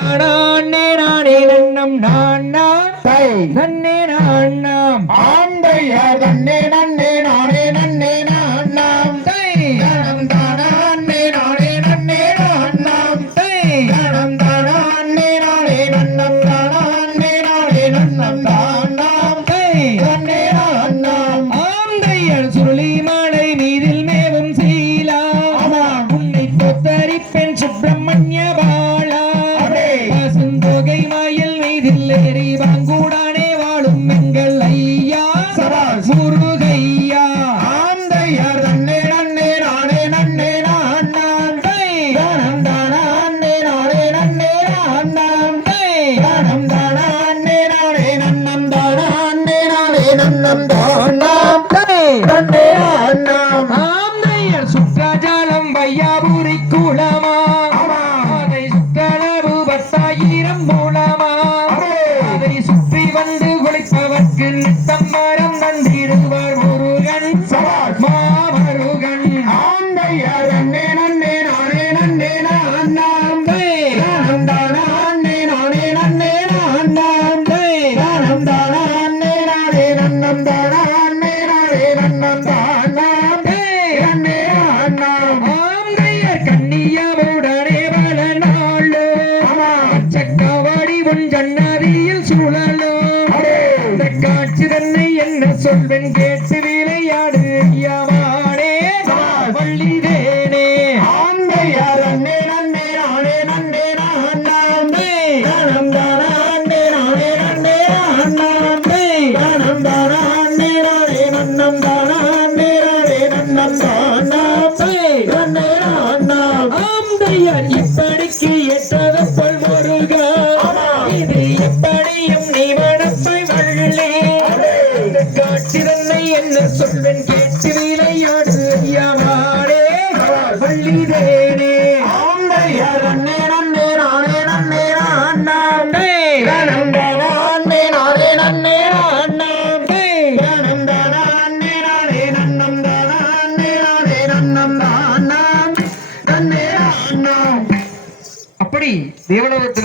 நானே நானே நன்னம் நான் நான் நன்னே நான் நாம் ஆண்டையார் நன்னே நன்னே நானே நன்னே நான் நாம் தை தானம் தானே நானே நன்னே நான் நாம் தை தானம் தானே நானே நன்னம் தானே நானே நன்னம் தான்? நாம் தை நன்னே? நான் நாம் ஆந்தையர் சுருளி மாலை மீதில் மேவும் சீலா. உன்னை தோத்தரிப்பெண் சுப்பிரமணிய பாலா. ஏறி வாங்கூடானே வாழும் எங்கள் ஐயா. முருகையா. ஆந்தையார் நன்னே நன்னே நானே நன்னே நான் தானம் தானே நானே நன்னே நான் தானம் தானே நானே நன்னம் தானே நானே நன்னம் தான். நாம் தை நன்னே நான். நாம் ஆந்தையர் சுற்றாஜாலம் வையாபுரி குளமா மரம் தந்திருவார் முருகன். மாமருகன். ஆந்தையார் நன்னே நன்னே நானே நன்னே நான் நாம் தானம் தானே நானே நன்னே நான் நாம் தானம் தானே நானே நன்னம் என்ன சொல்வேன் கேட்டு விளையாடு ஐயாவாடே வள்ளி தேனே ஆந்தையார் நன்னே நன்னே நானே நன்னே நான் நாம் தானம் தானே நானே நன்னே நான் நாம் தானம் தானே நானே நன்னம் தானே நானே நன்னம் தான் நாம் நன்னே நான் ஆந்தையர் இப்படிக்கு எட்டது போல் முருகா இது எப்படியும் சொல்வேன் கேட்டு விளையாடு ஐயாவாடே வள்ளி தேனே நன்னே நன்னே நானே நன்னே நானே நன்னே நானே நன்னம் நானே நன்னம் நாம் அப்படி தேவலோகத்தில்